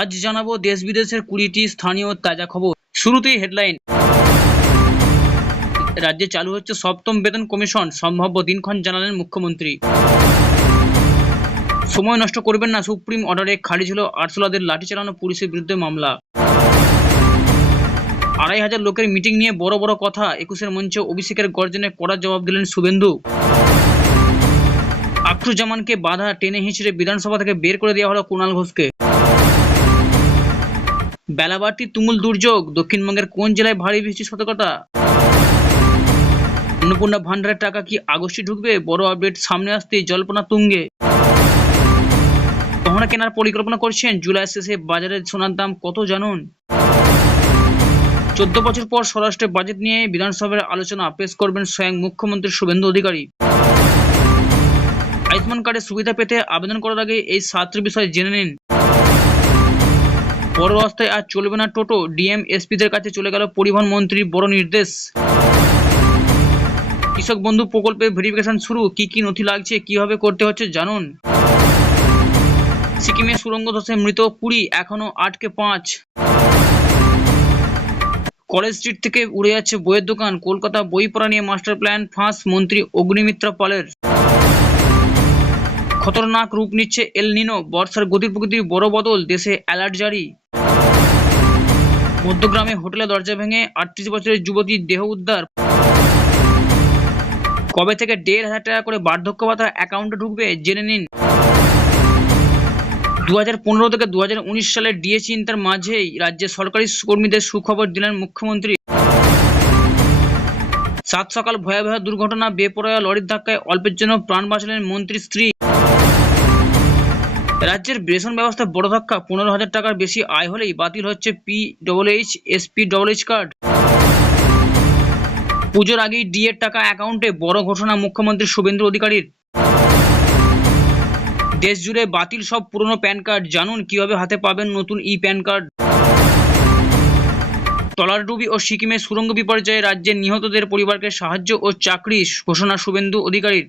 আজ জানাবো দেশ বিদেশের 20টি স্থানীয় তাজা খবর। শুরুতেই হেডলাইন। রাজ্যে চালু হচ্ছে 7ম বেতন কমিশন, সম্ভাব্য দিনক্ষণ জানালেন মুখ্যমন্ত্রী। সময় নষ্ট করবেন না, সুপ্রিম অর্ডারে খারিজ হলো আরসুলাদের লাঠি চালানো পুলিশের বিরুদ্ধে মামলা। 2500 লোকের মিটিং নিয়ে বড় বড় কথা, 21-এর মঞ্চে অভিষেকের গর্জনে কড়া জবাব দিলেন শুভেন্দু। আক্রুজ্জামানকে বাধা, টেনে হিঁচড়ে বিধানসভা থেকে বের করে দেওয়া হলো কুণাল ঘোষকে। বেলা বাড়তি তুমুল দুর্যোগ, দক্ষিণবঙ্গের কোন জেলায় ভারী বৃষ্টির সতর্কতা। অন্নপূর্ণা ভান্ডারের টাকা কি আগস্টে ঢুকবে, বড় আপডেট সামনে আসতে জল্পনা তুঙ্গে। গহনা কেনার পরিকল্পনা করছেন, জুলাই শেষে বাজারে সোনার দাম কত জানুন। 14 বছর পর স্বরাষ্ট্র বাজেট নিয়ে বিধানসভার আলোচনা, পেশ করবেন স্বয়ং মুখ্যমন্ত্রী শুভেন্দু অধিকারী। আয়ুষ্মান কার্ডের সুবিধা পেতে আবেদন করার আগে এই 7টি বিষয় জেনে নিন। বড় রাস্তায় আর চলবে না টোটো, ডিএম এসপিদের কাছে চলে গেল পরিবহন মন্ত্রীর বড় নির্দেশ। কৃষক বন্ধু প্রকল্পে ভেরিফিকেশন শুরু, কি কি নথি লাগছে, কিভাবে করতে হচ্ছে জানুন। সিকিমে সুড়ঙ্গ ধসে মৃত 20, এখনো আটকে 5। কলেজ স্ট্রিট থেকে উড়ে যাচ্ছে বইয়ের দোকান, কলকাতা বই পড়া নিয়ে মাস্টার প্ল্যান ফাঁস মন্ত্রী অগ্নিমিত্রা পালের। খতরনাক রূপ নিচ্ছে এল নিনো, বর্ষার গতির প্রকৃতির বড় বদল, দেশে অ্যালার্ট জারি। মধ্যগ্রামে হোটেলে দরজা ভেঙে 38 বছরের যুবতীর দেহ উদ্ধার। কবে থেকে 1,500 টাকা করে বার্ধক্য ভাতা অ্যাকাউন্টে ঢুকবে, জেনে নিন। 2015 থেকে 2019 সালের ডিএ চিন্তার মাঝেই রাজ্যের সরকারি কর্মীদের সুখবর দিলেন মুখ্যমন্ত্রী। 7 সকাল ভয়াবহ দুর্ঘটনা, বেপরোয়া লরির ধাক্কায় অল্পের জন্য প্রাণ বাঁচালেন মন্ত্রীর স্ত্রী। রাজ্যের বেতন ব্যবস্থা বড় ধাক্কা, 15,000 টাকার বেশি আয় হলেই বাতিল হচ্ছে PHH SPHH কার্ড। পুজোর আগেই ডিএর টাকা অ্যাকাউন্টে, বড় ঘোষণা মুখ্যমন্ত্রী শুভেন্দু অধিকারীর। দেশ জুড়ে বাতিল সব পুরনো প্যান কার্ড, জানুন কিভাবে হাতে পাবেন নতুন প্যান কার্ড। টলারডুবি ও সিকিমে সুড়ঙ্গ বিপর্যয়ে রাজ্যের নিহতদের পরিবারকে সাহায্য ও চাকরি, ঘোষণা শুভেন্দু অধিকারীর।